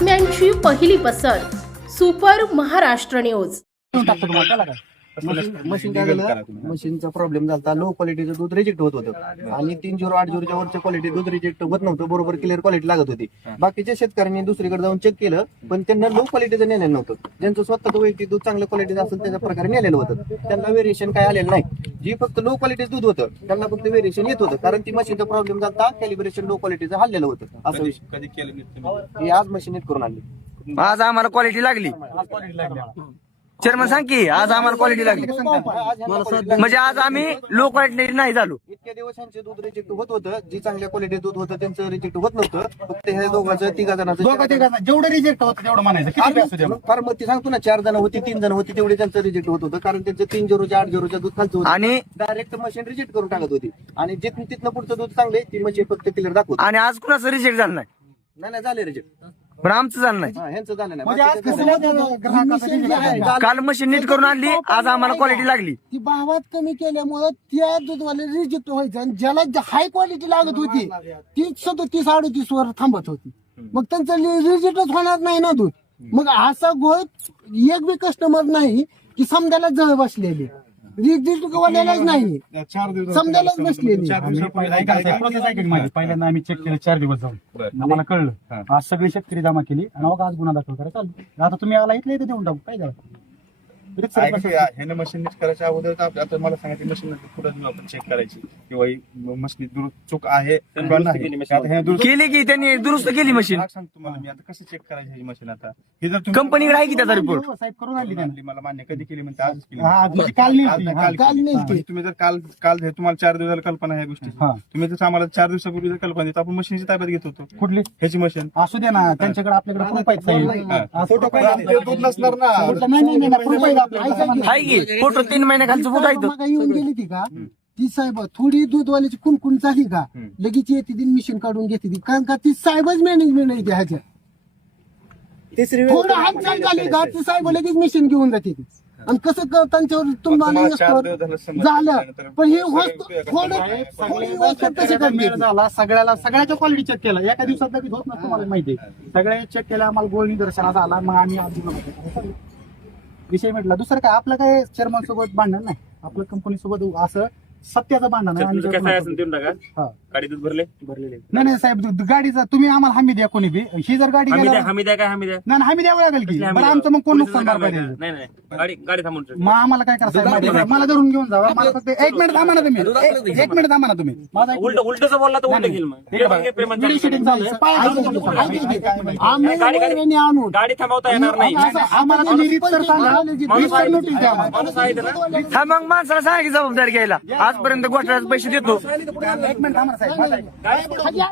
बातम्यांची पहिली पसर सुपर महाराष्ट्र न्यूज। मशीन काय झालं, मशीनचा प्रॉब्लेम झाला, लो क्वालिटीचं दूध रिजेक्ट होत होतं आणि 3080च्या वरच्या क्वालिटी दूध रिजेक्ट होत नव्हतं, बरोबर क्लिअर क्वालिटी लागत होती। बाकीच्या शेतकऱ्यांनी दुसरीकडे जाऊन चेक केलं, पण त्यांना लो क्वालिटीचं नेलेलं नव्हतं। ज्यांचं स्वतःचं वैयक्तिक दूध चांगल्या क्वालिटीचं असेल त्याच्या प्रकारे नेलेलं होतं, त्यांना व्हेरिएशन काय आलेलं नाही। जी फक्त लो क्वालिटीचं दूध होतं त्यांना फक्त व्हेरिएशन येत होतं, कारण ती मशीनचा प्रॉब्लेम झाला, कॅलिब्रेशन लो क्वालिटीचं हल्लेलं होतं। असं विषय कधी केलं हे आज मशीन करून आणली, आज आम्हाला क्वालिटी लागली। चेअरमन सांग की आज आम्हाला क्वालिटी लागली, म्हणजे आज आम्ही लो क्वालिटी नाही झालो। इतक्या दिवसांचे दूध रिजेक्ट होत होतं, जी चांगल्या क्वालिटी दूध होतं त्यांचं रिजेक्ट होत नव्हतं, फक्त हे दोघांचं तिघा जणांचं जेवढं रिजेक्ट होतं तेवढं म्हणायचं। फार मग ती सांगतो ना, 4 जण होती 3 जण होती तेवढे त्यांचं रिजेक्ट होत होतं, कारण त्यांचं 3-0च्या 8-0च्या दूध खालचं होतं आणि डायरेक्ट मशीन रिजेक्ट करून टाकत होती, आणि तिथनं पुढचं दूध चांगले ती मशीन फक्त क्लिअर दाखवत आणि आज कुणाचं रिजेक्ट झालं नाही, नाही झाले रिजेक्ट, पण आमचं झालं नाही। ह्यांचं झालं नाही। म्हणजे आज कसं काल मशीन नीट करून आणली, आज आम्हाला क्वालिटी लागली। ती भावात कमी केल्यामुळे त्या दूधवाले रिजेक्ट व्हायचं, आणि ज्याला हाय क्वालिटी लागत होती ती 37-38 वर थांबत होती, मग त्यांचं रिजेक्टच होणार नाही ना दूध। मग असा घोळ एक बी कस्टमर नाही की समजायला जळ बसलेली, रिजेक्ट वाल्यालाच नाही, 4 दिवस समजायलाच बसलेली। पहिल्यांदा आम्ही चेक केलं 4 दिवस जाऊन, आम्हाला कळलं आज सगळी शेतकरी जमा केली आणि मग आज गुन्हा दाखल करा चालू। आता तुम्ही आला इथलं इथं देऊन टाकू, काय झालं ह्यानं मशीन नीट करायच्या अगोदर आता मला सांगायचं मशीन पुढे आपण चेक करायची किंवा मशीन चूक आहे केली की त्यांनी दुरुस्त केली मशीन। सांगतो तुम्हाला मी आता कसं चेक करायची ही मशीन, आता हे जर कंपनीकडे आहे की त्याचा रिपोर्ट साहेब करून आणली आणली मला मान्य, कधी केली म्हणते आजच केली, काल काल नाही केली. तुम्ही जर काल तुम्हाला 4 दिवसाला कल्पना आहे गोष्टी, तुम्ही जर आम्हाला 4 दिवसापूर्वी जर कल्पना देतो आपण मशीनची ताब्यात घेत होतो, कुठली ह्याची मशीन असू दे ना, त्यांच्याकडे आपल्याकडे प्रूफ आहेत फोटो दूध नसणार ना, proof आहेत आपल्याकडे. आहे की फोटो 3 महिन्याखालचं फोटो आहे तो। मग येऊन गेली ती का ती साहेब, थोडी दूधवाल्याची कुणकुण झाली का लगेच येते ती मिशन काढून घेते ती, कारण का ती साहेबच मॅनेजमेंट आहे ह्याच्या। थोडं हालचाल झाली का ती साहेब लगेच मिशन घेऊन जाते ती, आणि कसं त्यांच्यावर तुम्हाला झालं, पण ही वस्तू थोडी वस्तू तशी करते झाला सगळ्याच्या क्वालिटी चेक केला, एका दिवसात लगेच होत नसतं, मला माहिती आहे। सगळ्या चेक केल्या, आम्हाला गोळ निदर्शनास आला, मग आम्ही आज विषय म्हटला। दुसरं काय आपलं काय चेअरमन सोबत भांडण नाही, आपलं कंपनी सोबत असं सत्याचं भांडण आहे। नाही साहेब, गाडीचा तुम्ही आम्हाला हमी द्या, कोणी बी ही जर गाडी नाही हमी द्यावं लागेल की, बरं आमचं मग कोण नुकसान भरपाई द्यायचं, मग आम्हाला काय करायचं, मला धरून घेऊन जावा, मला फक्त 1 मिनिट थांबा ना तुम्ही, 1 मिनिट थांबा ना तुम्ही, माझा उलटच बोलला तर उलट घेईल आणून गाडी थांबवता येणार नाही। आम्हाला तुम्ही रीतसर सांगा, रीतसर नोटीस द्या आम्हाला। हा मग माणसाला सांगा की जबाबदारी घ्यायला, आजपर्यंत घोटाळ्याचे पैसे देतो। 1 मिनिट थांबा साहेब,